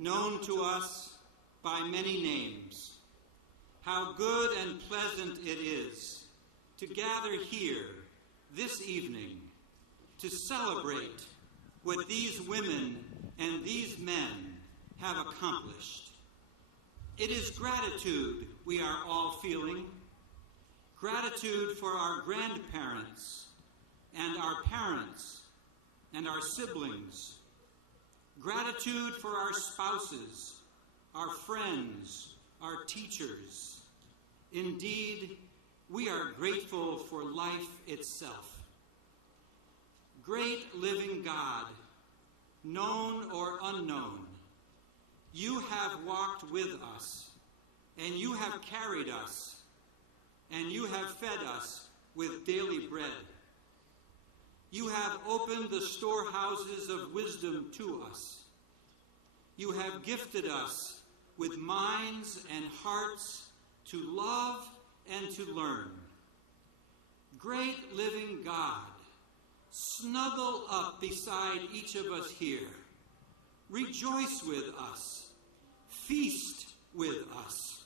known to us by many names. How good and pleasant it is to gather here this evening to celebrate what these women and these men have accomplished. It is gratitude we are all feeling, gratitude for our grandparents and our parents and our siblings, gratitude for our spouses, our friends, our teachers. Indeed, we are grateful for life itself. Great living God, known or unknown, you have walked with us, and you have carried us, and you have fed us with daily bread. You have opened the storehouses of wisdom to us. You have gifted us with minds and hearts to love and to learn. Great living God, snuggle up beside each of us here. Rejoice with us. Feast with us.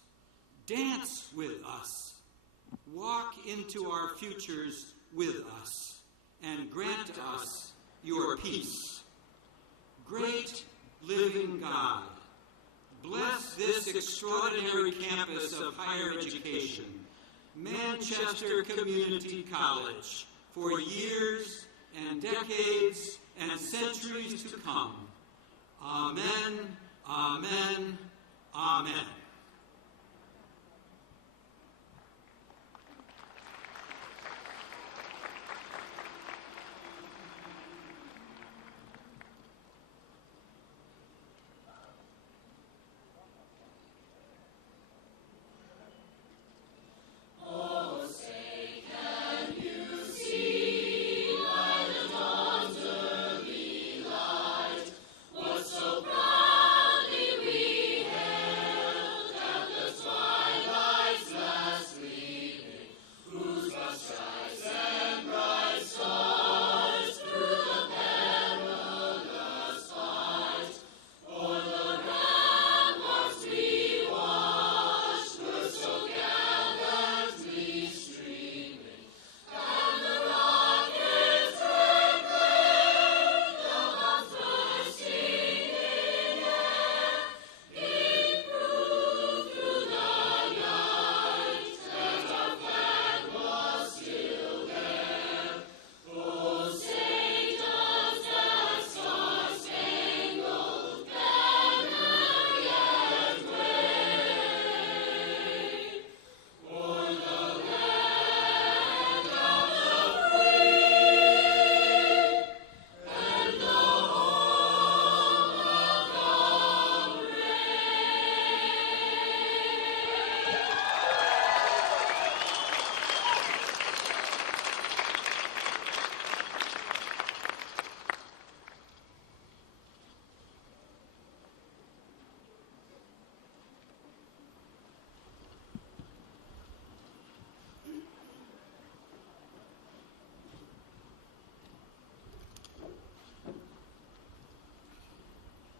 Dance with us. Walk into our futures with us, and grant us your peace. Great living God, bless this extraordinary campus of higher education, Manchester Community College, for years and decades and centuries to come. Amen, amen, amen.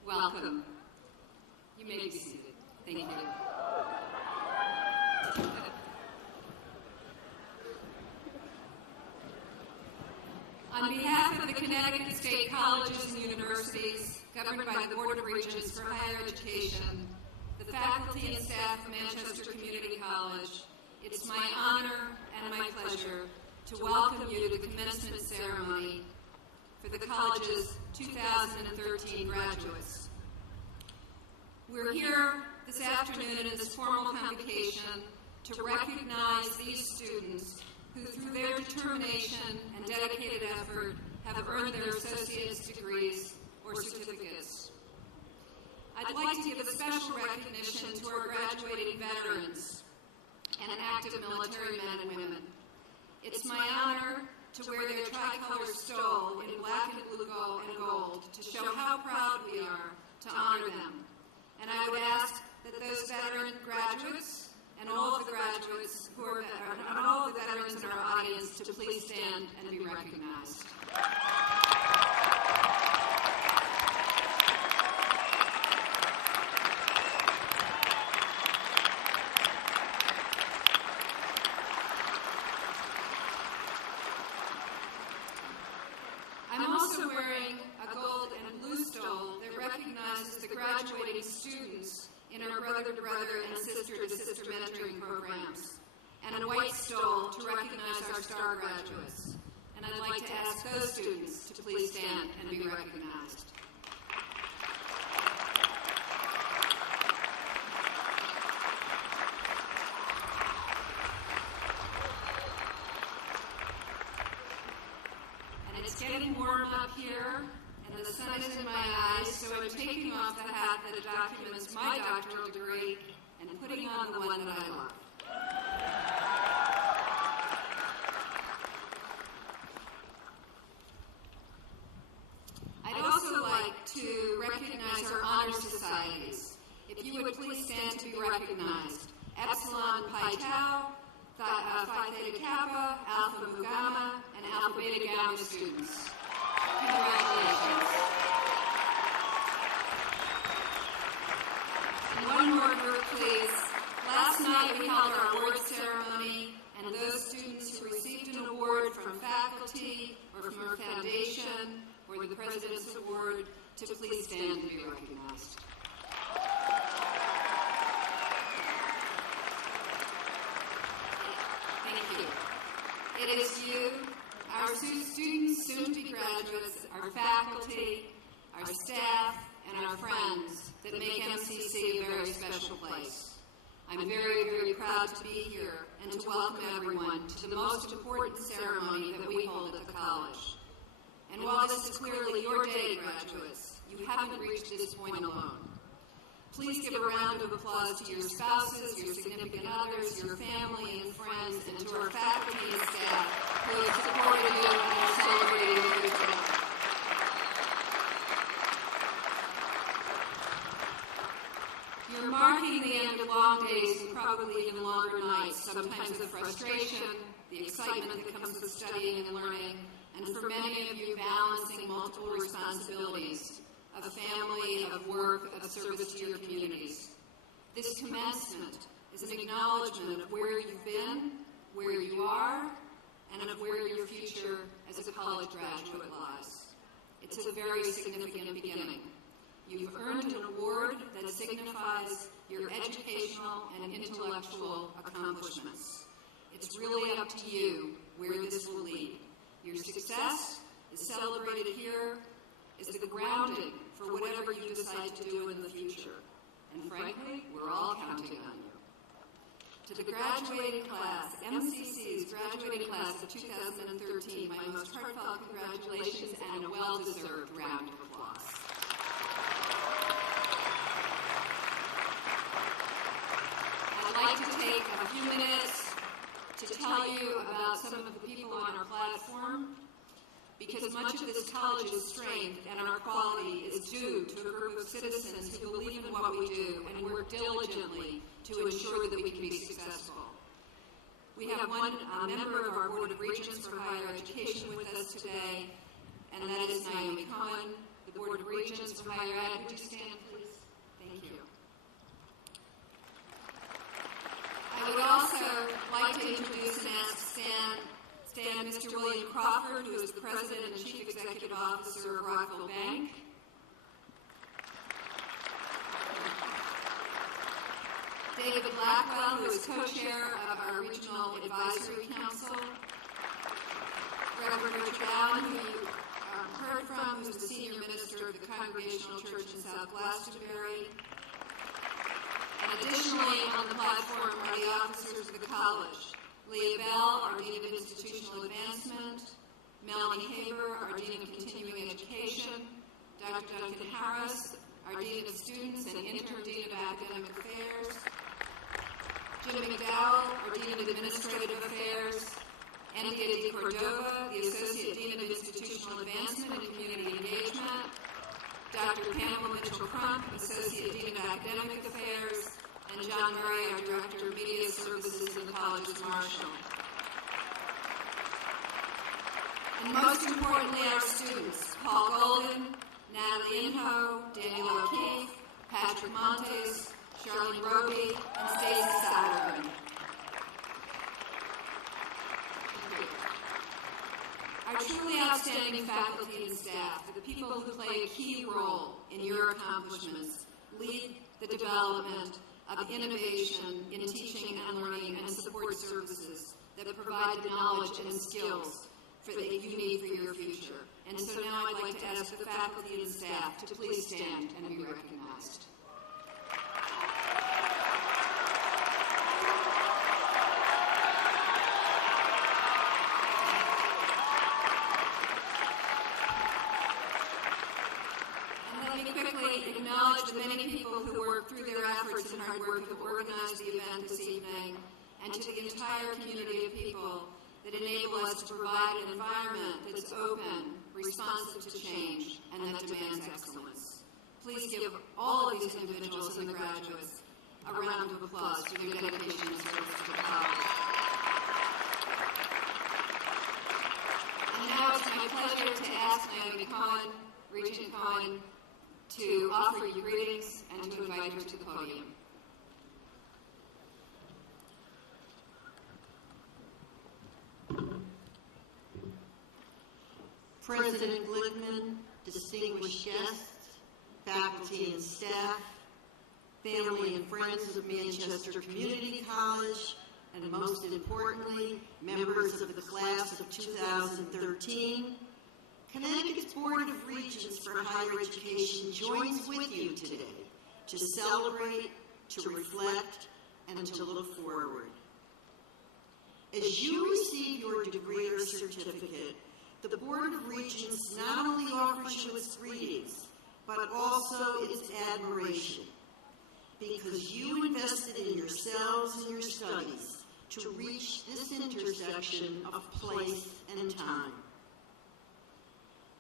Welcome. You may be seated. Thank you. On behalf of the Connecticut State Colleges and Universities, governed by the Board of Regents for Higher Education, the faculty and staff of Manchester Community College, it's my honor and my pleasure to welcome you to the commencement ceremony for the college's 2013 graduates. We're here this afternoon in this formal convocation to recognize these students who, through their determination and dedicated effort, have earned their associate's degrees or certificates. I'd like to give a special recognition to our graduating veterans and active military men and women. It's my honor to wear their tricolor stole in black and blue and gold to show how proud we are to honor them. And I would ask that those veteran graduates and all of the graduates who are and all of the veterans in our audience to please stand and be recognized. sister-to-sister mentoring programs, and a white stole to recognize our star graduates. And I'd like to ask those students to please stand and be recognized. And it's getting warm up here, and the sun is in my eyes, so I'm taking off the hat that documents my doctoral degree and putting on the one that I love. I'd also like to recognize our honor societies. If you would please stand to be recognized. Epsilon Pi Tau, Phi Theta Kappa, Alpha Mu Gamma, and Alpha Beta Gamma students. Congratulations. And one more group, please. Last night we held our award ceremony, and those students who received an award from faculty or from our foundation or the President's Award to please stand to be recognized. Thank you. It is you, our students, soon-to-be graduates, our faculty, our staff, and our friends that make MCC a very special place. I'm very, very proud to be here and to welcome everyone to the most important ceremony that we hold at the college. And while this is clearly your day, graduates, you haven't reached this point alone. Please give a round of applause to your spouses, your significant others, your family and friends, and to our faculty and staff who have supported you and are celebrating you today. You're marking the end of long days and probably even longer nights, sometimes of frustration, the excitement that comes with studying and learning, and for many of you, balancing multiple responsibilities of family, of work, of service to your communities. This commencement is an acknowledgement of where you've been, where you are, and of where your future as a college graduate lies. It's a very significant beginning. You've earned an award that signifies your educational and intellectual accomplishments. It's really up to you where this will lead. Your success is celebrated here as the grounding for whatever you decide to do in the future. And frankly, we're all counting on you. To the graduating class, MCC's graduating class of 2013, my most heartfelt congratulations and a well-deserved round of applause. I'd like to take a few minutes to tell you about some of the people on our platform, because much of this college's strength and our quality is due to a group of citizens who believe in what we do and work diligently to ensure that we can be successful. We have one member of our Board of Regents for Higher Education with us today, and that is Naomi Cohen, the Board of Regents for Higher Ed. Would you stand, please? Thank you. I would also like to introduce and ask stand Mr. William Crawford, who is the President and Chief Executive Officer of Rockville Bank. David Blackwell, who is co-chair of our Regional Advisory Council. Reverend Richard Allen, who you heard from, who is the Senior Minister of the Congregational Church in South Glastonbury. And additionally, on the platform are the officers of the college. Leah Bell, our Dean of Institutional Advancement, Melanie Haber, our Dean of Continuing Education, Dr. Duncan Harris, our Dean of Students and Interim Dean of Academic Affairs, Jim McDowell, our Dean of Administrative Affairs, Andia Di Cordova, the Associate Dean of Institutional Advancement and Community Engagement, Dr. Pamela Mitchell-Crump, Associate Dean of Academic Affairs, and John Murray, our Director of Media Services in the College's Marshall. And most importantly, our students, Paul Golden, Natalie Inho, Daniel O'Keefe, Patrick Montes, Charlene Roby, and Stacey Satterman. Our truly outstanding faculty and staff, the people who play a key role in your accomplishments, lead the development of innovation in teaching and learning and support services that provide the knowledge and skills that you need for your future. And so now I'd like to ask the faculty and staff to please stand and be recognized. Acknowledge the many people who work through their efforts and hard work have organized the event this evening, and to the entire community of people that enable us to provide an environment that's open, responsive to change, and that demands excellence. Please give all of these individuals and the graduates a round of applause for their dedication and service to the college. And now it's my pleasure to ask Naomi Cohen, Regent Cohen, to offer you greetings and to invite her to the podium. President Glickman, distinguished guests, faculty and staff, family and friends of Manchester Community College, and most importantly, members of the class of 2013, Connecticut's Board of Regents for Higher Education joins with you today to celebrate, to reflect, and to look forward. As you receive your degree or certificate, the Board of Regents not only offers you its greetings, but also its admiration, because you invested in yourselves and your studies to reach this intersection of place and time.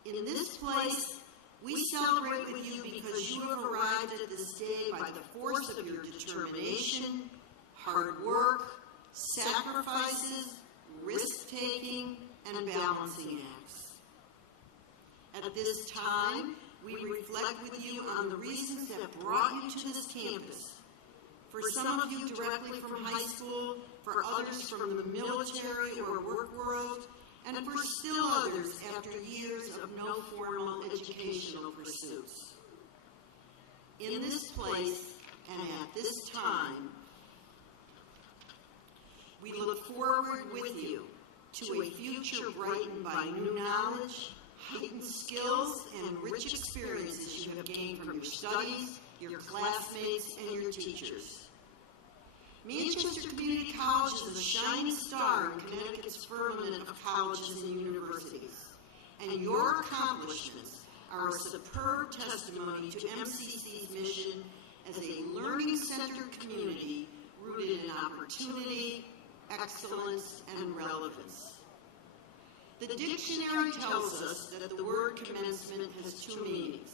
In this place, we celebrate with you because you have arrived at this day by the force of your determination, hard work, sacrifices, risk-taking, and balancing acts. At this time, we reflect with you on the reasons that brought you to this campus. For some of you directly from high school, for others from the military or work world, and for still others after years of no formal educational pursuits. In this place and at this time, we look forward with you to a future brightened by new knowledge, heightened skills, and rich experiences you have gained from your studies, your classmates, and your teachers. Manchester Community College is a shining star in Connecticut's firmament of colleges and universities, and your accomplishments are a superb testimony to MCC's mission as a learning-centered community rooted in opportunity, excellence, and relevance. The dictionary tells us that the word commencement has two meanings.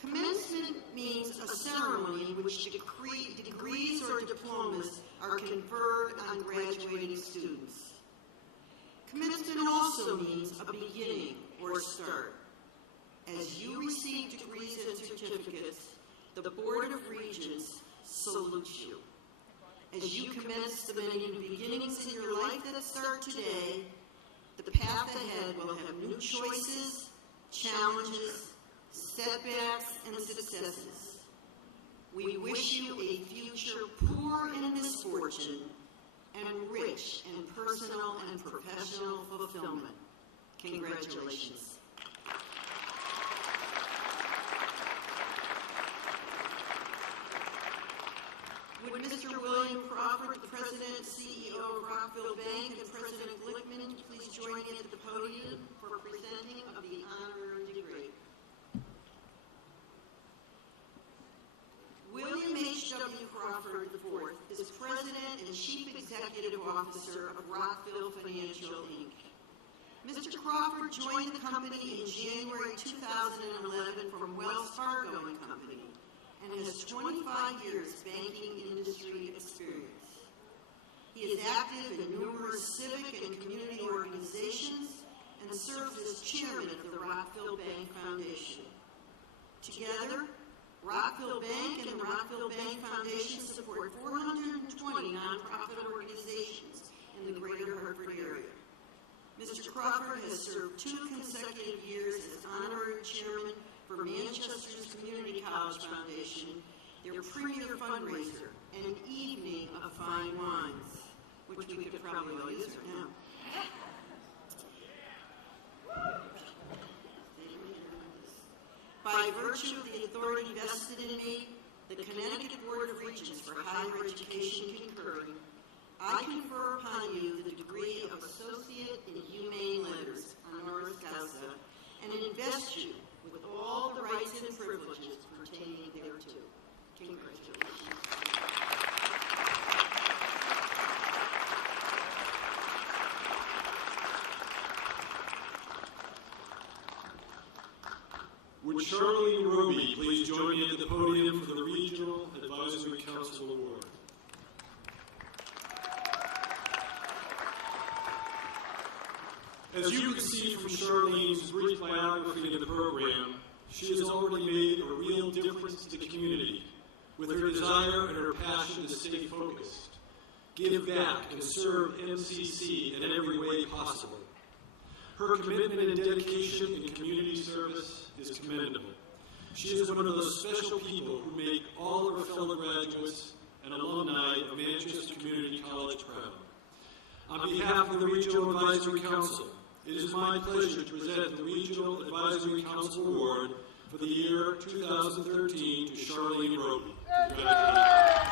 Commencement means a ceremony in which degrees or diplomas are conferred on graduating students. Commencement also means a beginning or start. As you receive degrees and certificates, the Board of Regents salutes you. As you commence the many new beginnings in your life that start today, the path ahead will have new choices, challenges, setbacks, and successes. We wish you a future poor in misfortune and rich in personal and professional fulfillment. Congratulations. Would Mr. William Crawford, the President and CEO of Rockville Bank, and President Glickman please join me at the podium for presenting of the honorary degree. William H.W. Crawford IV is President and Chief Executive Officer of Rockville Financial, Inc. Mr. Crawford joined the company in January 2011 from Wells Fargo and Company and has 25 years banking industry experience. He is active in numerous civic and community organizations and serves as chairman of the Rockville Bank Foundation. Together, Rockville Bank and the Rockville Bank Foundation support 420 nonprofit organizations in the greater Hartford area. Mr. Crawford has served 2 consecutive years as honorary chairman for Manchester's Community College Foundation their premier fundraiser, and an evening of fine wines, which we could probably all use right now. By virtue of the authority vested in me, the Connecticut Board of Regents for Higher Education concurring, I confer upon you the degree of Associate in Humane Letters, honoris causa, and invest you with all the rights and privileges pertaining thereto. Congratulations. Would Charlene Roby please join me at the podium for the Regional Advisory Council Award? As you can see from Charlene's brief biography in the program, she has already made a real difference to the community with her desire and her passion to stay focused, give back, and serve MCC in every way possible. Her commitment and dedication in community service is commendable. She is one of those special people who make all of her fellow graduates and alumni of Manchester Community College proud. On behalf of the Regional Advisory Council, it is my pleasure to present the Regional Advisory Council Award for the year 2013 to Charlene Roby. Congratulations.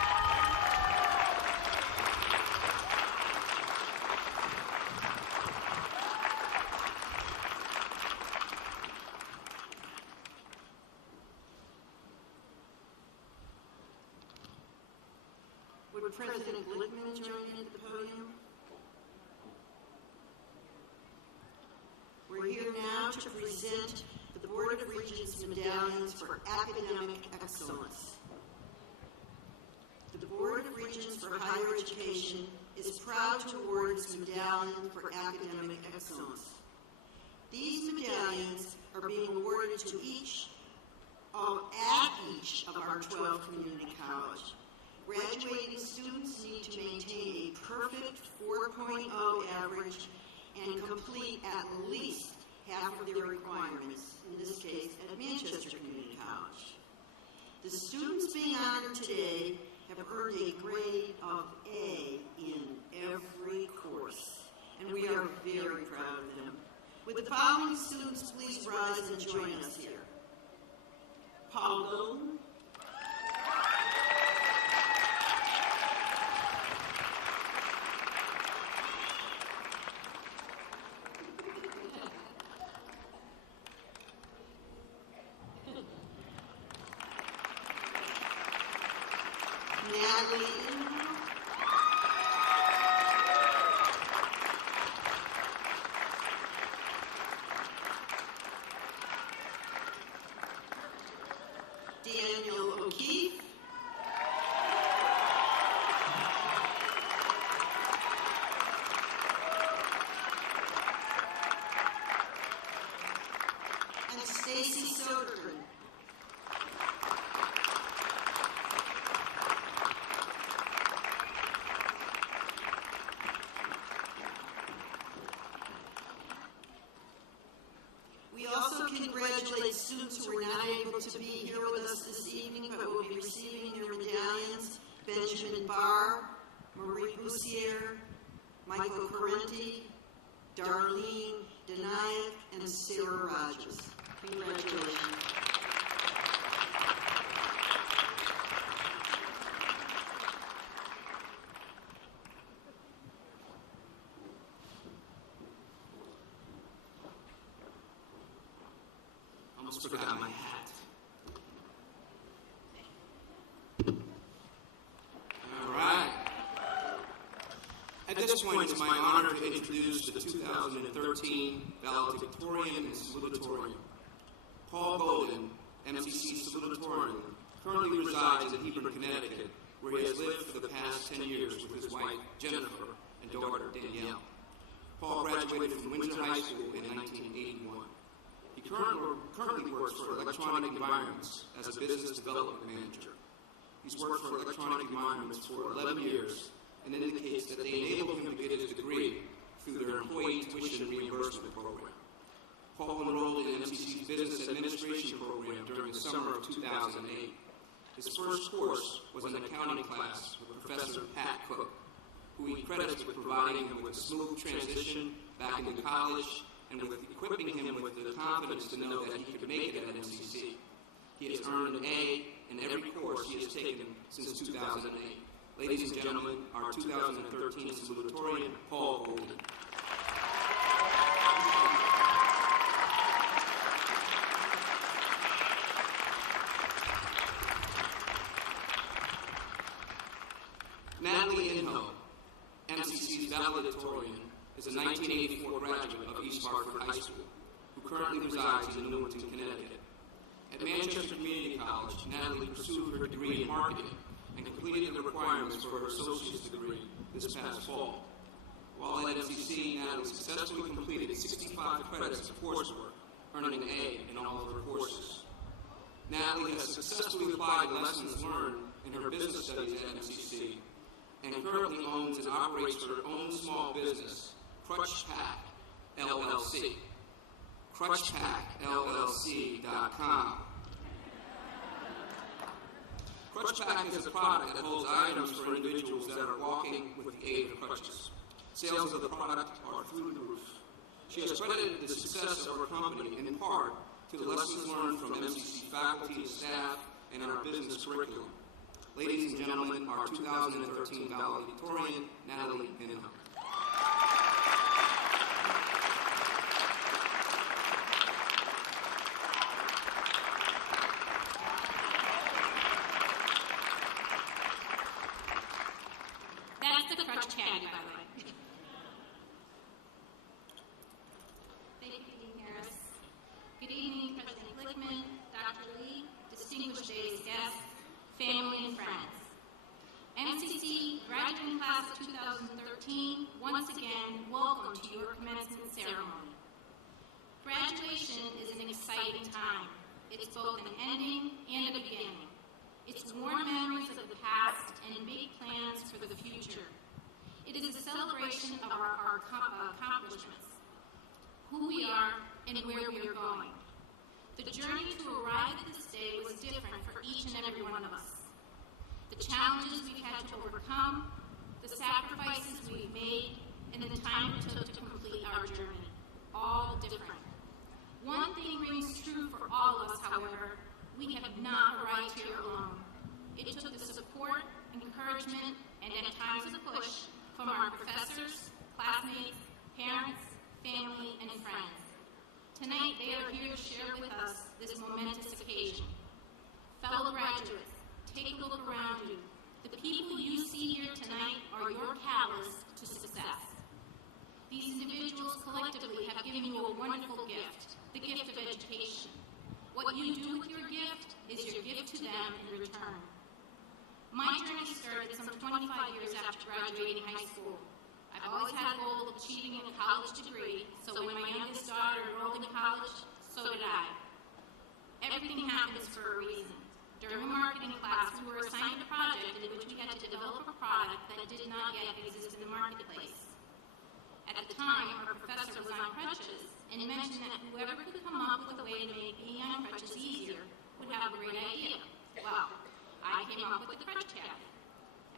Would President Glickman join me at the podium? We're here now to present the Board of Regents medallions for academic excellence. The Board of Regents for Higher Education is proud to award its medallion for academic excellence. These medallions are being awarded to each of our 12 community colleges. Graduating students need to maintain a perfect 4.0 average and complete at least half of their requirements, in this case at Manchester Community College. The students being honored today have earned a grade of A in every course, and we are very proud of them. Would the following students please rise and join us here? Paul Golden, Natalie Ingram, Daniel O'Keefe, and Stacy Sodergren. We also congratulate students who were not able to be here with us this evening but will be receiving their medallions: Benjamin Barr, Marie Boussier, Michael Correnti, Darlene Denayev, and Sarah Rogers. Congratulations. Almost forgot my hat. All right. At this point, it's my honor to introduce the 2013 valedictorian and salutatorian. Paul Golden, MCC salutatorian, currently resides in Hebron, Connecticut, where he has lived for the past 10 years with his wife, Jennifer, and daughter, Danielle. Paul graduated from Windsor High School in 1981. He currently works for Electronic Environments as a business development manager. He's worked for Electronic Environments for 11 years and indicates that they enable him to get his degree through their employee tuition reimbursement program. Paul enrolled in MCC's Business Administration program during the summer of 2008. His first course was an accounting class with Professor Pat Cook, who he credits with providing him with a smooth transition back into college and with equipping him with the confidence to know that he could make it at MCC. He has earned an A in every course he has taken since 2008. Ladies and gentlemen, our 2013 salutatorian, Paul Golden. Natalie Inho, MCC's valedictorian, is a 1984 graduate of East Hartford High School, who currently resides in Newington, Connecticut. At Manchester Community College, Natalie pursued her degree in marketing and completed the requirements for her associate's degree this past fall. While at MCC, Natalie successfully completed 65 credits of coursework, earning an A in all of her courses. Natalie has successfully applied lessons learned in her business studies at MCC and currently owns and operates her own small business, Crutch Pack, LLC. CrutchPackLLC.com. Crutch Pack is a product that holds items for individuals that are walking with the aid of crutches. Sales of the product are through the roof. She has credited the success of her company in part to the lessons learned from MCC faculty and staff and our business curriculum. Ladies and gentlemen, our 2013 valedictorian, Natalie Inho. That's the crutch candy, by the way. Thank you, Dean Harris. Good evening, President Glickman, Dr. Lee, distinguished today's guests, family, and friends. MCC graduating class of 2013, once again, welcome to your commencement ceremony. Graduation is an exciting time. It's both an ending and a beginning. It's warm memories of the past and big plans for the future. It is a celebration of our accomplishments, who we are, and where we are going. The journey to arrive at this day was different for each and every one of us. The challenges we've had to overcome, the sacrifices we've made, and the time it took to complete our journey, all different. One thing rings true for all of us, however: we have not arrived here alone. It took the support, encouragement, and at times a push from our professors, classmates, parents, family, and friends. Tonight, they are here to share with us this momentous occasion. Fellow graduates, take a look around you. The people you see here tonight are your catalyst to success. These individuals collectively have given you a wonderful gift, the gift of education. What you do with your gift is your gift to them in return. My journey started some 25 years after graduating high school. I've always had a goal of achieving a college degree, so when my youngest daughter enrolled in college, so did I. Everything happens for a reason. During a marketing class, we were assigned a project in which we had to develop a product that did not yet exist in the marketplace. At the time, our professor was on crutches and mentioned that whoever could come up with a way to make being on crutches easier would have a great idea. Well, I came up with the crutch caddy.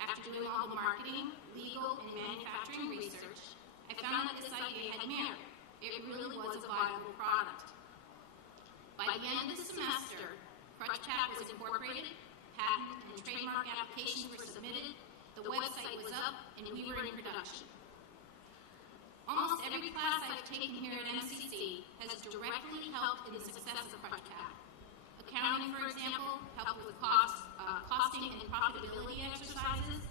After doing all the marketing, legal, and manufacturing research, I found that this idea had merit. It really was a viable product. By the end of the semester, Crutch Pack was incorporated, patent and trademark applications were submitted, the website was up, and we were in production. Almost every class I've taken here at MCC has directly helped in the success of Crutch Pack. Accounting, for example, helped with costing and profitability exercises.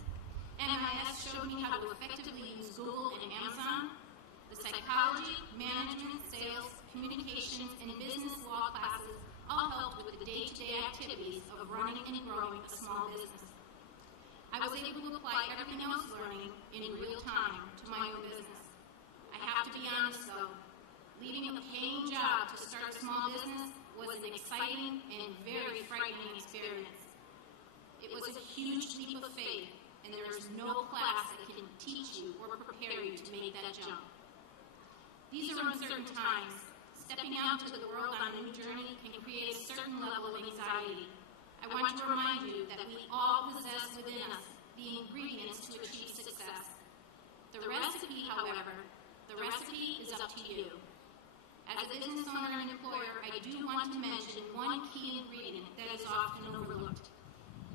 MIS showed me how to effectively use Google and Amazon. The psychology, management, sales, communications, and business law classes all helped with the day-to-day activities of running and growing a small business. I was able to apply everything I was learning in real time to my own business. I have to be honest, though, leaving a paying job to start a small business was an exciting and very frightening experience. It was a huge leap of faith, and there is no class that can teach you or prepare you to make that jump. These are uncertain times. Stepping out into the world on a new journey can create a certain level of anxiety. I want to remind you that we all possess within us the ingredients to achieve success. The recipe, however, is up to you. As a business owner and employer, I do want to mention one key ingredient that is often overlooked,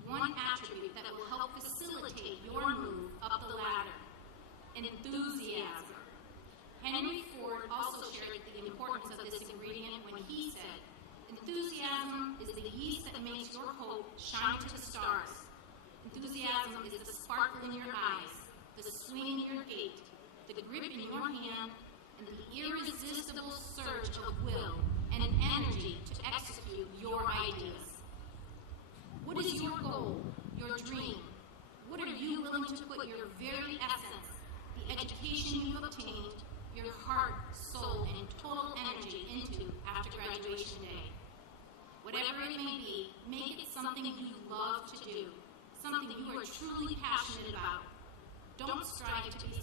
one attribute that will help facilitate your move up the ladder: enthusiasm. Henry Ford also shared the importance of this ingredient when he said, "Enthusiasm is the yeast that makes your hope shine to the stars. Enthusiasm is the sparkle in your eyes, the swing in your gait, the grip in your hand, and the irresistible surge of will and an energy to execute your ideas." What is your goal, your dream? What are you willing to put your very essence, the education you've obtained, your heart, soul, and total energy into after graduation day? Whatever it may be, make it something you love to do, something you are truly passionate about. Don't strive to be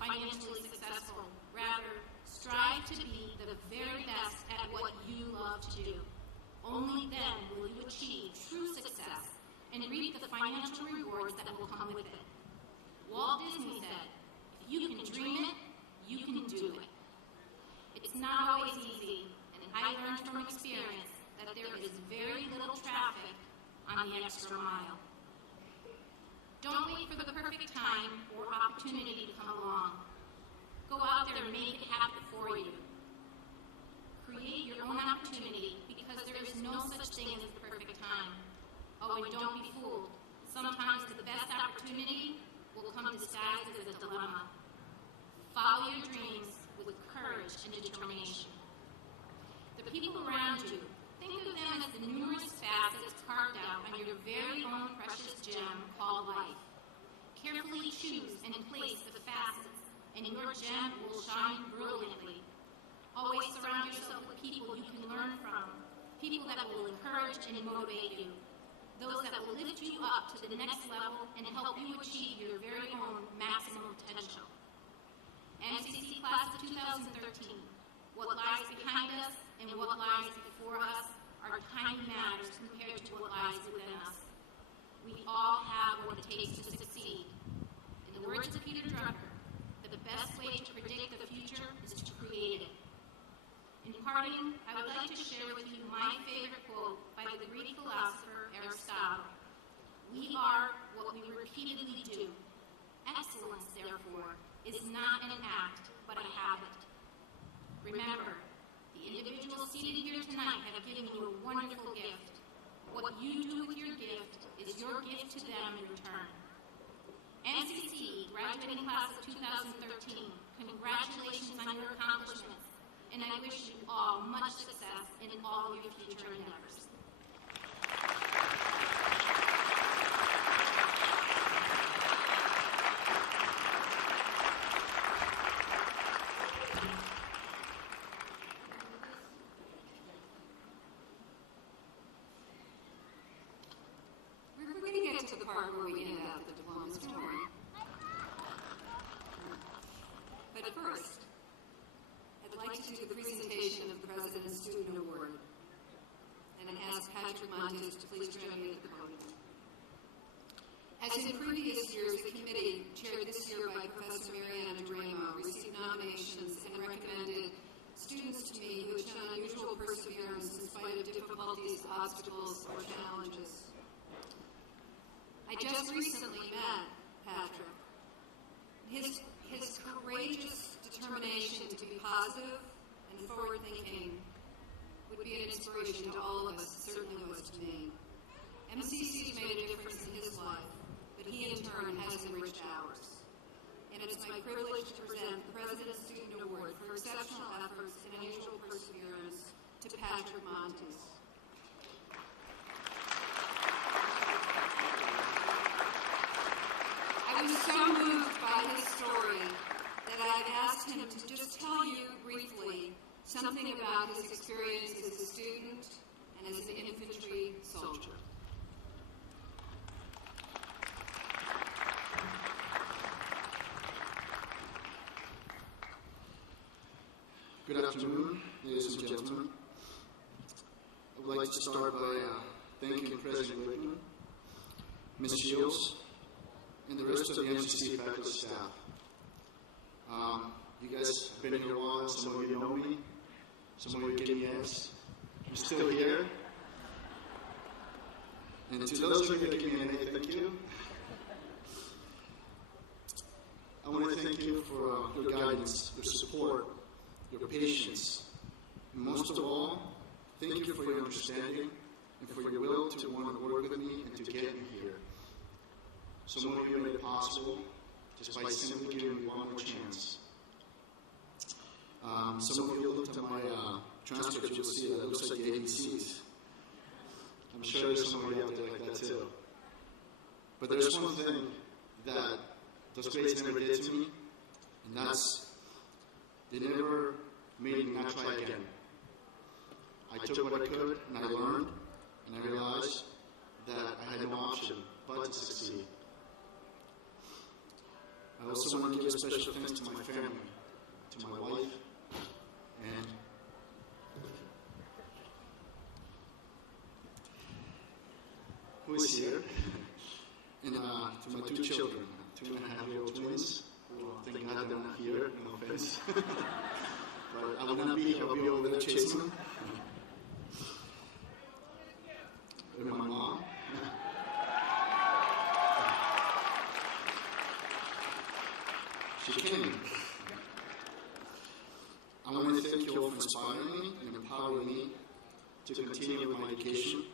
financially successful. Rather, strive to be the very best at what you love to do. Only then will you achieve true success and reap the financial rewards that will come with it. Walt Disney said, "If you can dream it, you can do it." It's not always easy, and I learned from experience that there is very little traffic on the extra mile. Don't wait for the perfect time or opportunity to come along. Go out there and make it happen for you. Create your own opportunity, because there is no such thing as the perfect time. Oh, and don't be fooled. Sometimes the best opportunity will come disguised as a dilemma. Follow your dreams with courage and determination. The people around you, think of them as the numerous facets carved out on your very own precious gem called life. Carefully choose and place the facets, and your gem will shine brilliantly. Always surround yourself with people you can learn from, people that will encourage and motivate you, those that will lift you up to the next level and help you achieve your very own maximum potential. MCC Class of 2013, what lies behind us and what lies before us are tiny matters compared to what lies within us. We all have what it takes to succeed. In the words of Peter Drucker, the best way to predict the future is to create it. In parting, I would like to share with you my favorite quote by the Greek philosopher Aristotle. "We are what we repeatedly do. Excellence, therefore, is not an act, but a habit." Remember, the individuals seated here tonight have given you a wonderful gift. What you do with your gift is your gift to them in return. NCC, graduating class of 2013, congratulations on your accomplishments, and I wish you all much success in all your future endeavors. We're going to get to the part where we hand out the diplomas, don't worry. But first, I'd like to do the presentation of the President's Student Award, and ask Patrick Montes to please join me at the podium. As in previous years, the committee, chaired this year by Professor Mariana Duramo, received nominations and recommended students to me who had shown unusual perseverance in spite of difficulties, obstacles, or challenges. I just recently met Patrick. His courageous determination to be positive and forward-thinking would be an inspiration to all of us. It certainly was to me. MCC's made a difference in his life, but he in turn has enriched ours. And it's my privilege to present the President's Student Award for exceptional efforts and unusual perseverance to Patrick Montes. I was so moved by his story that I've asked him to just tell you briefly something about his experience as a student and as an infantry soldier. Good afternoon, ladies and gentlemen. I would like to start by thanking President Whitman, Ms. Shields, and the rest of the MCC faculty staff. You guys have been here a while. Some of you know me. Some of you give me yes. You're still here. And to those of you that give me an A, thank you. I want to thank you for your guidance, your support, your patience, and most of all, thank you for your understanding and for your will to want to work with me and to get me here. Some of you made it possible just by simply giving me one more chance. Some of you looked at my transcript, you'll see that it looks like the ABCs. I'm sure there's somebody out there like that too. But there's one thing that those grades never did to me, and that's they never made me not try again. I took what I could, and I learned, and I realized that I had no option but to succeed. I also want to give a special thanks to my family, to my wife, and who is here, and to my two children, 2.5-year-old twins, who thank God they're not here, no offense. But I will not be here, I'll be over there chasing them. And my mom. She came. I want to thank you all for inspiring me and empowering me to continue with my education.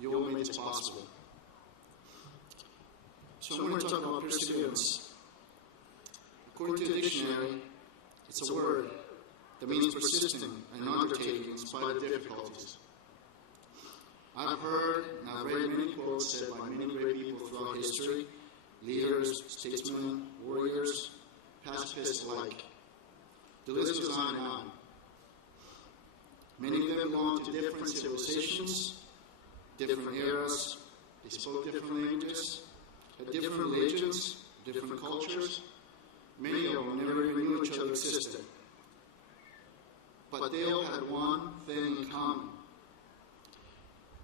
You all made this possible. So I'm going to talk about perseverance. According to the dictionary, it's a word that means persisting and undertaking in spite of difficulties. I've heard and I've read many quotes said by many great people throughout history, leaders, statesmen, warriors, pacifists alike. The list goes on and on. Many of them belong to different civilizations, different eras, they spoke different languages, had different religions, different cultures. Many of them never even knew each other existed. But they all had one thing in common.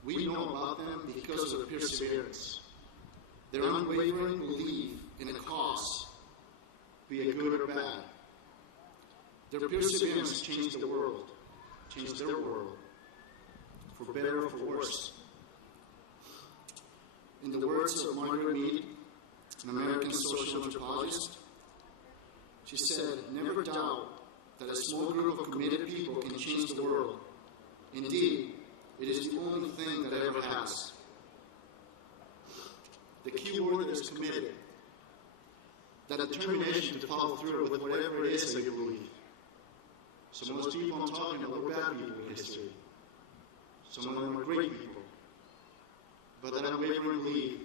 We know about them because of their perseverance, their unwavering belief in a cause, be it good or bad. Their perseverance changed the world, changed their world, for better or for worse. In the words of Margaret Mead, an American social anthropologist, she said, "Never doubt that a small group of committed people can change the world. Indeed, it is the only thing that ever has." The key word is committed. That determination to follow through with whatever it is that you believe. Some of those people I'm talking about were bad people in history. Some of them are great people. But that unwavering belief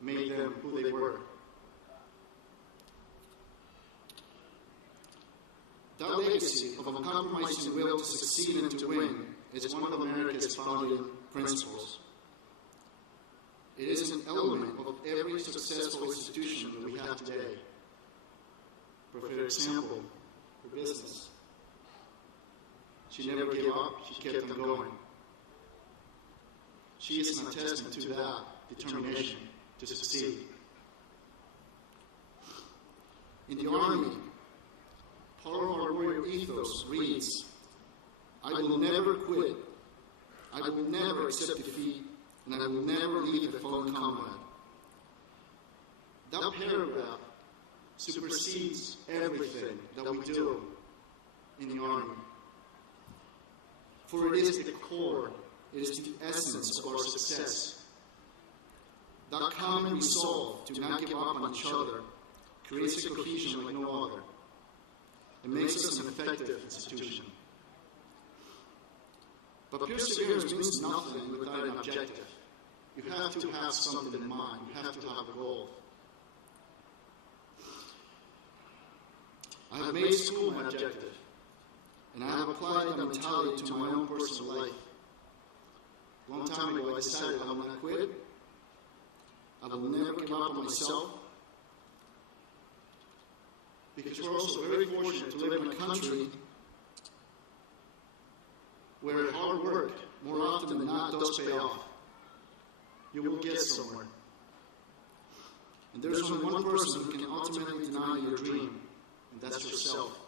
made them who they were. That legacy of uncompromising will to succeed and to win is one of America's founding principles. It is an element of every successful institution that we have today. For example, her business. She never gave up, she kept on going. She is an attestament to that determination to succeed. In the Army, part of our warrior ethos reads, "I will never quit, I will never accept defeat, and I will never leave a fallen comrade." That paragraph supersedes everything that we do in the Army. For it is the core, it is the essence of our success. That common resolve to not give up on each other creates a cohesion like no other. It makes us an effective institution. But perseverance means nothing without an objective. You have to have something in mind. You have to have a goal. I have made school my objective, and I have applied that mentality to my own personal life. A long time ago, I decided I will not quit. I will never give up on myself. Because we're also very fortunate to live in a country where hard work more often than not, does pay off. You will get somewhere. And there's only one person who can ultimately deny your dream, and that's yourself.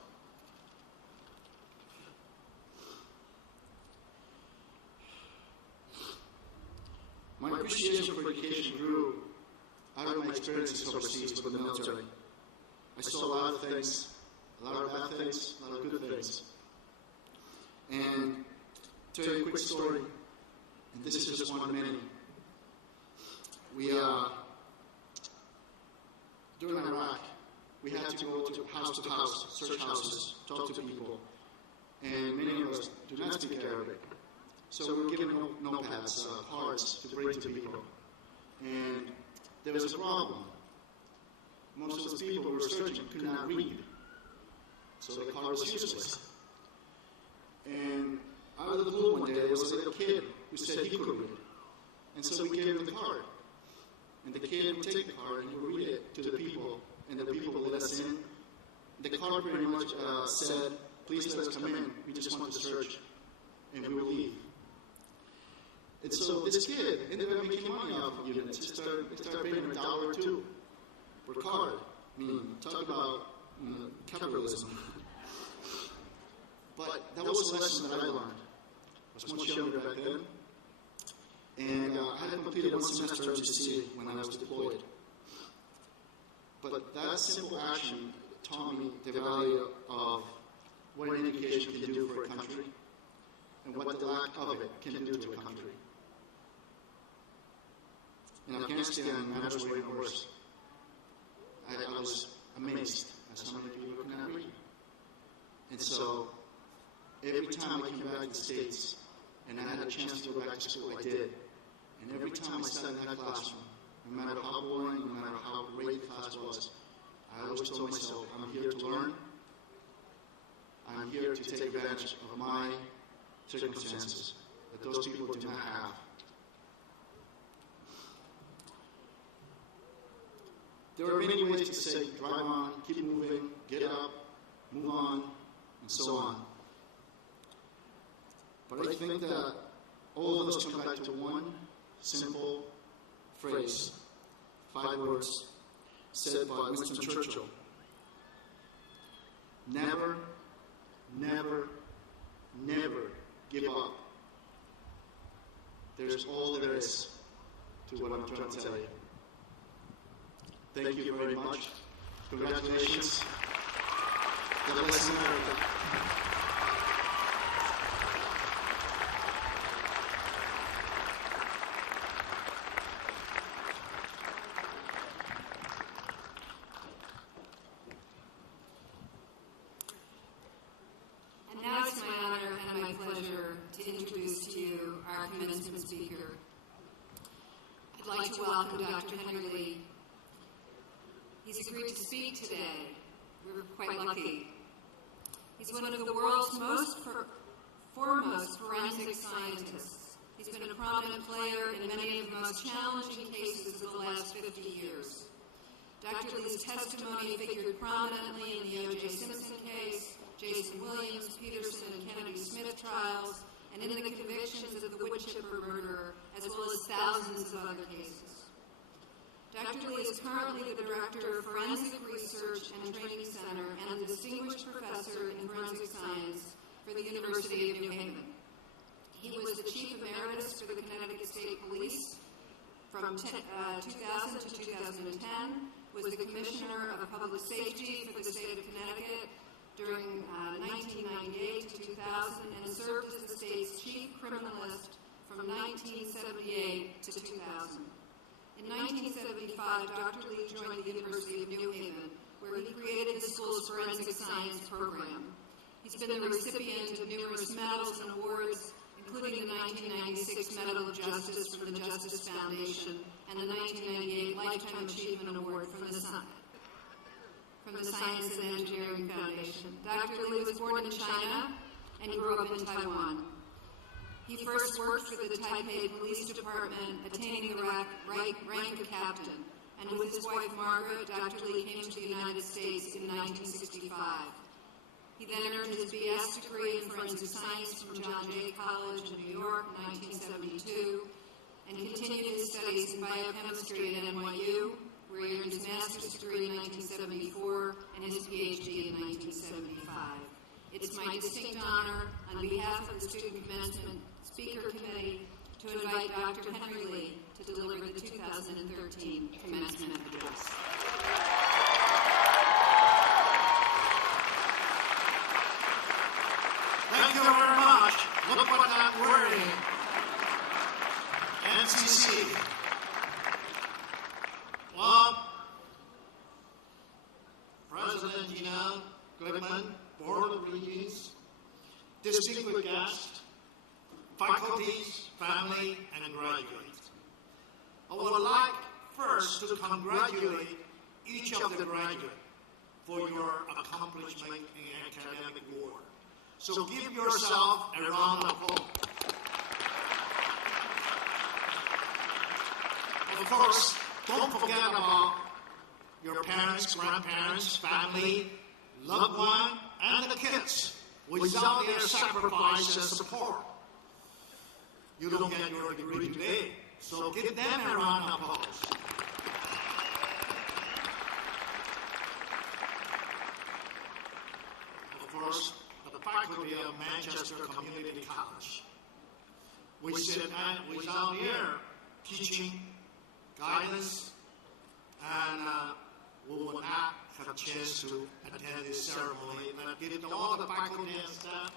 My appreciation for education grew out of my experiences overseas with the military. I saw a lot of things, a lot of bad things, a lot of good things. And to tell you a quick story, and this is just one of many. During Iraq, we had to go to house, search houses, talk to people, and many of us do not speak Arabic. So we were given notepads, cards to bring to people. And there was a problem. Most of those people who were searching could not read. So the card was useless. And out of the blue one day, there was a little kid who said he could read. And so we gave him the card. And the kid would take the card and he would read it to the people, and the people would let us in. The card pretty much said, please let us come in, we just want to search, and we will leave. And so this kid ended up making money off of units. He started paying him $1 or $2 per card. I mean, talk about capitalism. But that was a lesson that I learned. I was much younger back then. And I had completed one semester of GC when I was deployed. But that simple action taught me the value of what an education can do for a country and what the lack of it can do to a country. In Afghanistan, matters were even worse. I was amazed at so many people who could not read. And so, every time I came back to the States and I had a chance to go back to school, I did. And every time I sat in that classroom, no matter how boring, no matter how great the class was, I always told myself, I'm here to learn. I'm here to take advantage of my circumstances that those people do not have. There are many ways to say, drive on, keep moving, get up, move on, and so on. But I think that all of us come back to one simple phrase, 5 words, said by Winston Churchill. Never, never, never give up. There's all there is to what I'm trying to tell you. Thank you very much. Congratulations. God bless America. And now it's my honor and my pleasure to introduce to you our commencement speaker. I'd like to welcome Dr. Henry Lee. He's agreed to speak today. We're quite lucky. He's one of the world's foremost forensic scientists. He's been a prominent player in many of the most challenging cases of the last 50 years. Dr. Lee's testimony figured prominently in the O.J. Simpson case, Jason Williams, Peterson, and Kennedy Smith trials, and in the convictions of the wood chipper murderer, as well as thousands of other cases. Dr. Lee is currently the Director of Forensic Research and Training Center and the Distinguished Professor in Forensic Science for the University of New Haven. He was the Chief Emeritus for the Connecticut State Police from 2000 to 2010, was the Commissioner of Public Safety for the state of Connecticut during 1998 to 2000, and served as the state's Chief Criminalist from 1978 to 2000. In 1975, Dr. Lee joined the University of New Haven, where he created the school's forensic science program. He's been the recipient of numerous medals and awards, including the 1996 Medal of Justice from the Justice Foundation and the 1998 Lifetime Achievement Award from the Science and Engineering Foundation. Dr. Lee was born in China and he grew up in Taiwan. He first worked for the Taipei Police Department, attaining the rank of captain, and with his wife Margaret, Dr. Lee came to the United States in 1965. He then earned his B.S. degree in forensic science from John Jay College in New York in 1972, and continued his studies in biochemistry at NYU, where he earned his master's degree in 1974 and his PhD in 1975. It's my distinct honor, on behalf of the Student Commencement Speaker Committee, to invite Dr. Henry Lee to deliver the 2013 Commencement Address. Thank you very much. Look what I'm wearing. NCC. Well, President Gina Glickman, Board of Regents, distinguished guests, faculties, family, and graduates. I would like first to congratulate each of the graduates for your accomplishment in academic work. So give yourself a round of applause. Of course, don't forget about your parents, grandparents, family, loved one, and the kids. Without their sacrifice and support, you don't get your degree today. So give them a round of applause. Of course, the faculty of Manchester Community College, which sit without their teaching, guidance, and we will not have a chance to attend this ceremony. But give all the faculty and staff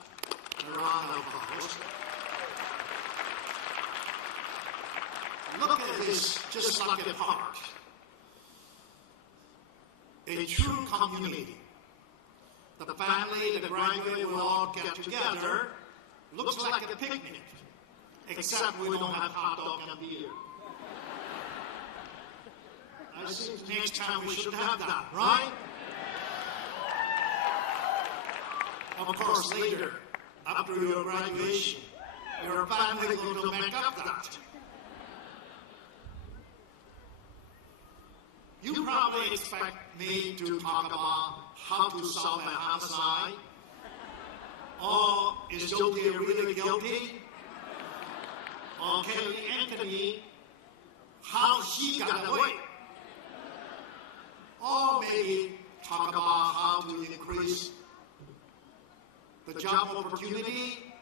a round of applause. Look at this, just like a park. A true community. The family, the graduate will all get together. Looks like a picnic, except we don't have hot dog and beer. I think next time we should have that, right? Of course, later, after your graduation, your family will make up that. You probably expect me to talk about how to solve a homicide, or is Jody really guilty, or Kelly Anthony, how he got away, or maybe talk about how to increase the job opportunity,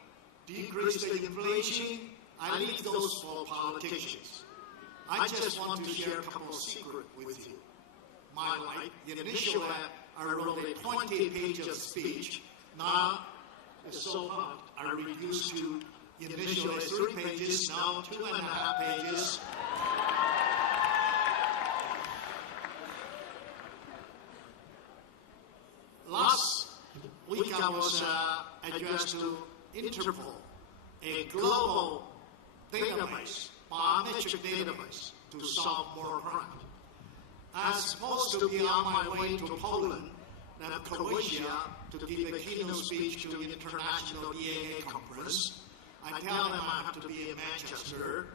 decrease the inflation. I leave those for politicians. I just want to share a couple of secrets with you. My life, initially I wrote a 20-page speech. Now it's so hot, I reduced to initially 3 pages, now 2.5 pages. Last week I was addressed to Interpol, a global database, biometric database, to solve more crime. I was supposed to be on my way to Poland and Croatia to give a keynote speech to the International EAA conference. I tell them I have to be in Manchester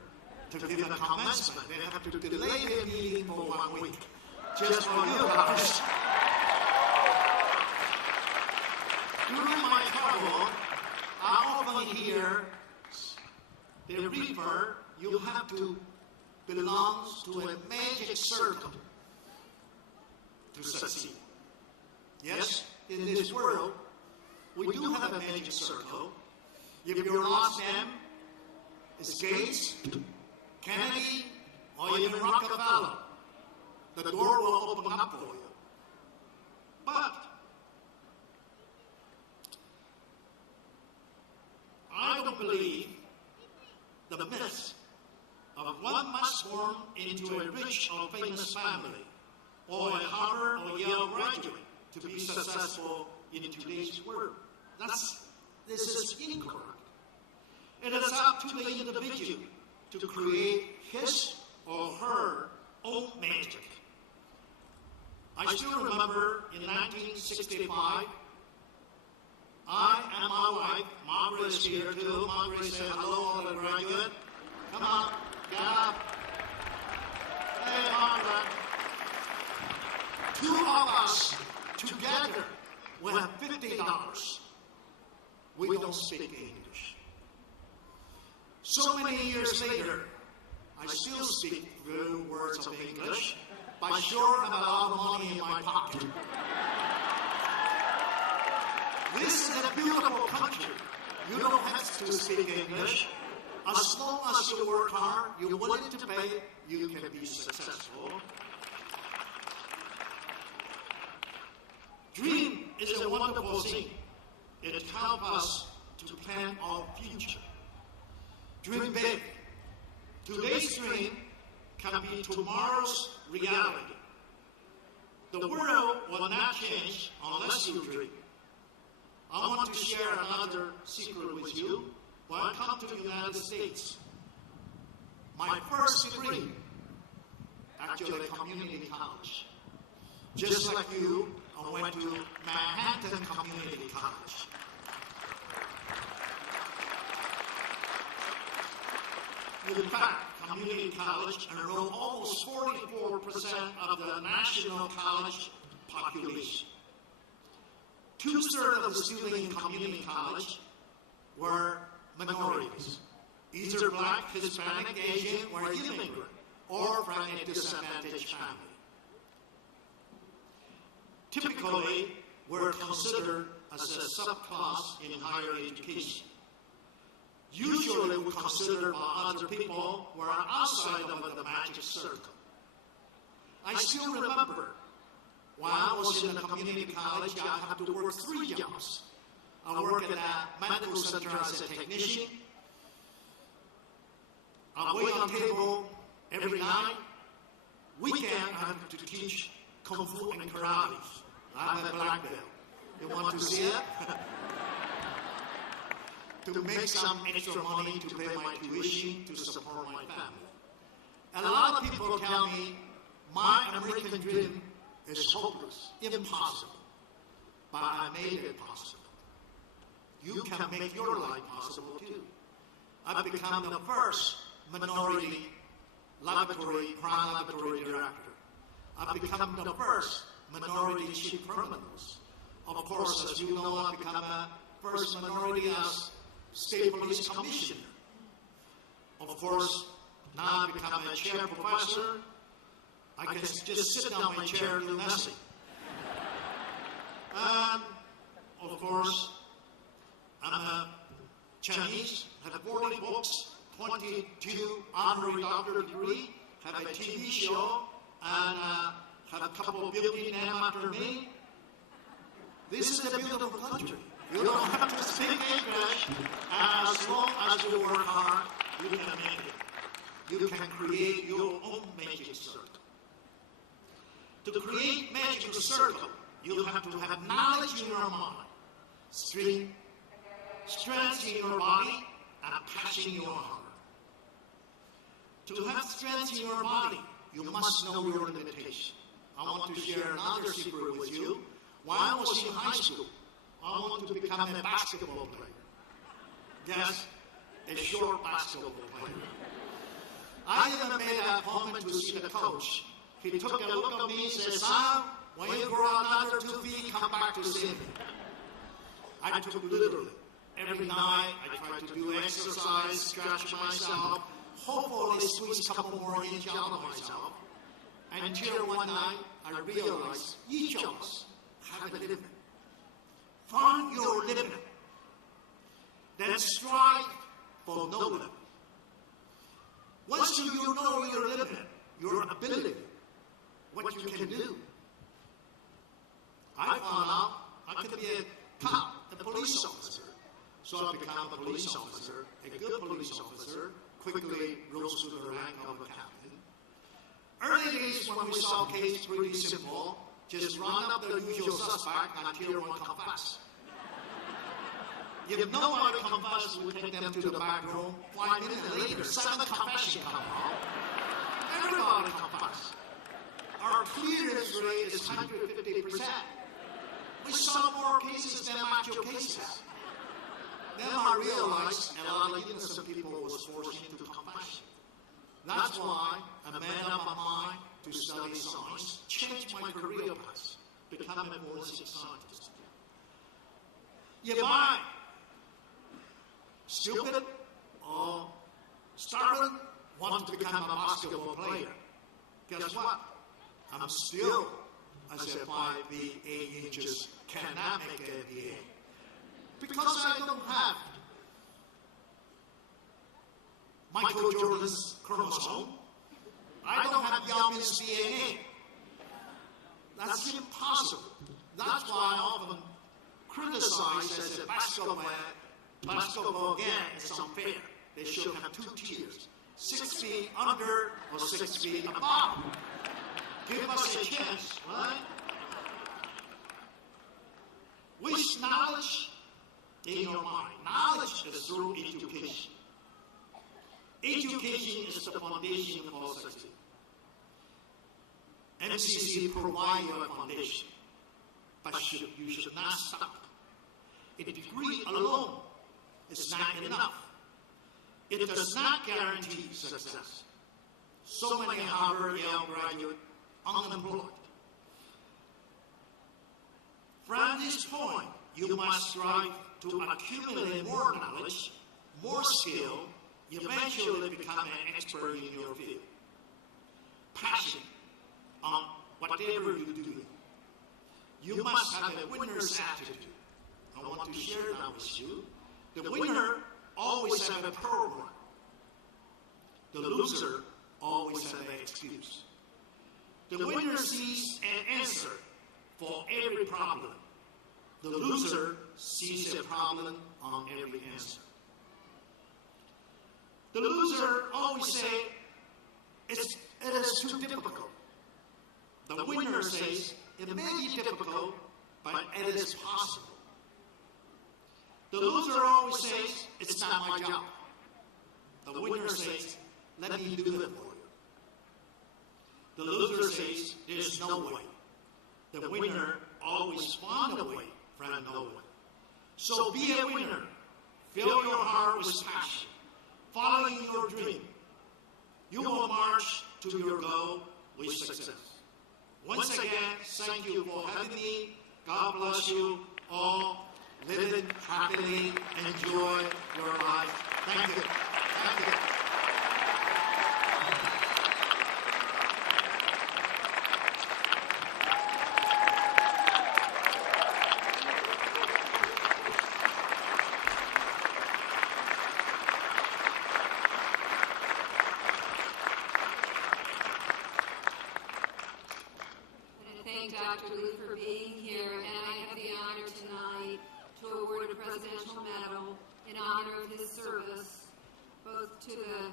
to give a commencement. They have to delay their meeting for 1 week, just for you guys. During my travel, I often hear the river you have to belong to a magic circle to succeed. Yes, in this world, we do have a magic circle. If your last name is Gates, Kennedy, or even Rockefeller, the door will open up for you. But I don't believe the myth of one must form into a rich or famous family, or a Harvard or Yale graduate to be successful in today's world. This is incorrect. It is up to the individual to create his or her own magic. I still remember in 1965, I and my wife, Margaret is here too. Margaret said, hello, all the graduate. Come on, get up. Hey, Margaret. 2 of us together we have $50. We don't speak English. So many years later, I still speak few words of English, but sure have a lot of money in my pocket. This is a beautiful country. You don't have to speak English. As long as you work hard, you're willing to pay, you can be successful. Dream is a wonderful thing. It helps us to plan our future. Dream big. Today's dream can be tomorrow's reality. The world will not change unless you dream. I want to share another secret with you. When I come to the United States, my first degree, actually community college. Just like you, I went to Manhattan Community College. In fact, community college enrolled almost 44% of the national college population. 2/3 of the students in community college were minorities, either Black, Hispanic, Asian, or immigrant, or from a disadvantaged family. Typically, we're considered as a subclass in higher education. Usually, we're considered by other people who are outside of the magic circle. I still remember when I was in the community college, I had to work 3 jobs. I worked at a medical center as a technician. I wait on table every night. Weekend, I have to teach Kung Fu and karate. I have a black belt. You want to see it? To make some extra money to pay my tuition to support my family. And a lot of people tell me my American dream is hopeless, impossible. But I made it possible. You can make your life possible too. I've become the first minority crime laboratory director. I've become the first minority chief criminals. Of course, as you know, I've become a first minority as state police commissioner. Of course, now I've become a chair professor. I can just sit down in my chair and do nothing. And, of course, I'm a Chinese, have 40 books, 22 honorary doctorate degree, have a TV show, and have a couple of buildings named after me. This is a beautiful country. You don't have to speak English. As long as you work hard, you can make it. You can create your own magic circle. To create magic circle, you have to have knowledge in your mind, strength in your body, and passion in your heart. To have strength in your body, you must know your limitation. I want to share another secret with you. When I was in high school, I wanted to become a basketball player. Yes, a short basketball player. I even made an appointment to see the coach. He took a look at me and said, "Son, when you grow another 2 feet, come back to see me." I took literally. Every night, I tried to do exercise, stretch myself, hopefully squeeze a couple more inches out of myself. Until one night, I realized each of us have a limit. Find your limit. Then strive for no limit. Once you know your limit, your ability, what you can do, I found out I could be a cop, a police officer. So I became a police officer, a good police officer, quickly rose to the rank of a captain. Early days when we saw cases pretty simple, just run up the usual suspect until one confess. If nobody confesses, we take them to the back room. 5 minutes later, 7 confessions come out. Everybody confesses. Our clearance rate is 150%. We saw more cases than actual cases. Then I realized a lot of innocent people was forced into confession. That's why I made up my mind to study science, change my career path, become a forensic scientist. If I, stupid or stubborn, want to become a basketball player, guess what? I'm still, as a 5 feet 8 inches, cannot make NBA. Because I don't have Michael Jordan's chromosome. I don't have Yao Ming's DNA. That's impossible. That's why I often criticize as a basketball game is unfair. They should have 2 tiers, 6 feet under or 6 feet above. Give us a chance, right? With knowledge in your mind. Knowledge is through education. Education is the foundation for success. NCC provides you a foundation, but you should not stop. A degree alone is not enough. It does not guarantee success. So many Harvard, Yale graduates unemployed. From this point, you must strive to accumulate more knowledge, more skill, eventually become an expert in your field. Passion on whatever you do. You must have a winner's attitude. I want to share that with you. The winner always has a program. The loser always has an excuse. The winner sees an answer for every problem. The loser sees a problem on every answer. The loser always says, it is too difficult. The winner says, it may be difficult, but it is possible. The loser always says, it's not my job. The winner says, let me do it for you. The loser says, there's no way. The winner always finds a way from no way. So be a winner. Fill your heart with passion. Following your dream. You will march to your goal with success. Once again, thank you for having me. God bless you all. Live happily. Enjoy your life. Thank you. Thank you. Dr. Lee for being here, and I have the honor tonight to award a presidential medal in honor of his service, both to the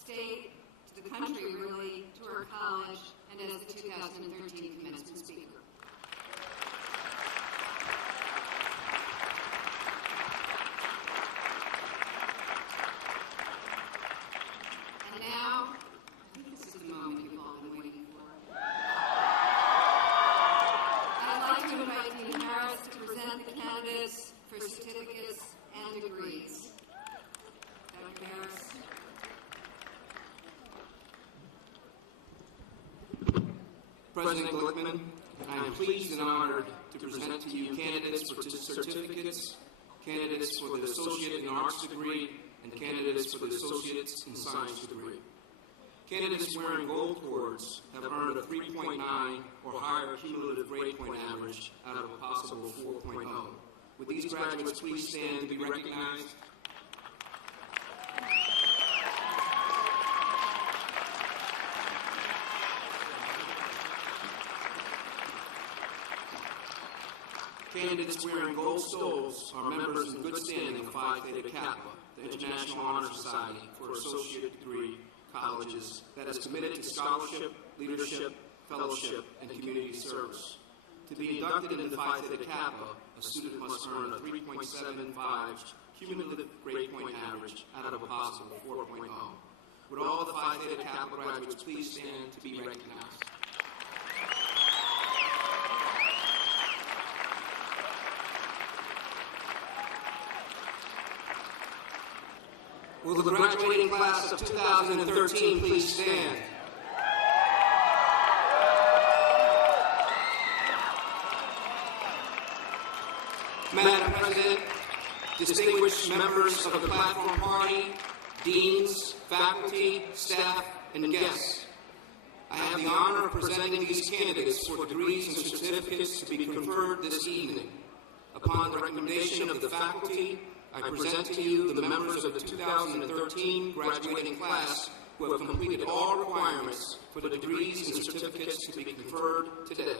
state, to the country really, to our college, and as the 2013 commencement speaker. And now, I think this is the moment you've all been waiting for. Present the candidates for certificates and degrees. Dr. Harris. President Glickman, I am pleased and honored to present to you candidates for certificates, candidates for the Associate in Arts degree, and candidates for the Associates in Science degree. Candidates wearing gold cords have earned a 3.9 or higher cumulative grade point average out of a possible 4.0. Would these graduates please stand to be recognized? Candidates wearing gold stoles are members in good standing of Phi Theta Kappa, the International Honor Society for Associate Degree colleges that is committed to scholarship, leadership, fellowship, and community service. To be inducted into Phi Theta Kappa, a student must earn a 3.75 cumulative grade point average out of a possible 4.0. Would all the Phi Theta Kappa graduates please stand to be recognized? Will the graduating class of 2013 please stand? Madam President, distinguished members of the Platform Party, deans, faculty, staff, and guests, I have the honor of presenting these candidates for degrees and certificates to be conferred this evening. Upon the recommendation of the faculty, I present to you the members of the 2013 graduating class who have completed all requirements for the degrees and certificates to be conferred today.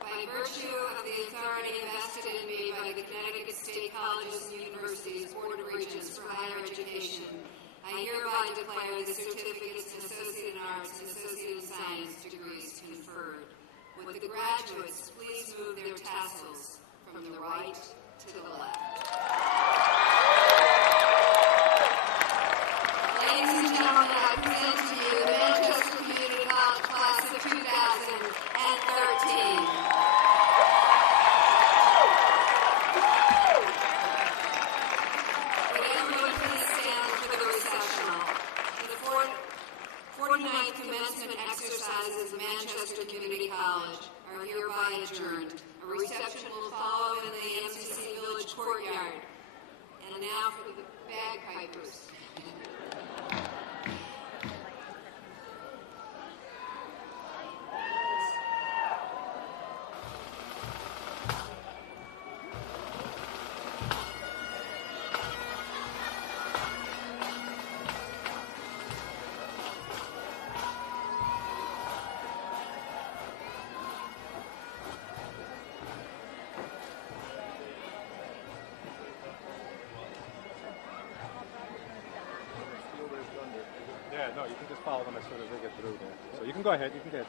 By virtue of the authority invested in me by the Connecticut State Colleges and Universities Board of Regents for Higher Education, I hereby declare the certificates in Associate in Arts and Associate in Science degrees conferred. Would the graduates please move their tassels from the right to the left? Ladies and gentlemen, I present to you the Manchester Community College Class of 2013. Would everyone please stand for the recessional? The 49th commencement exercises of Manchester Community College are hereby adjourned. A reception will follow in the MCC Village courtyard. And now for the bagpipers. Yeah, no, you can just follow them as soon as they get through there. So you can go ahead, you can get.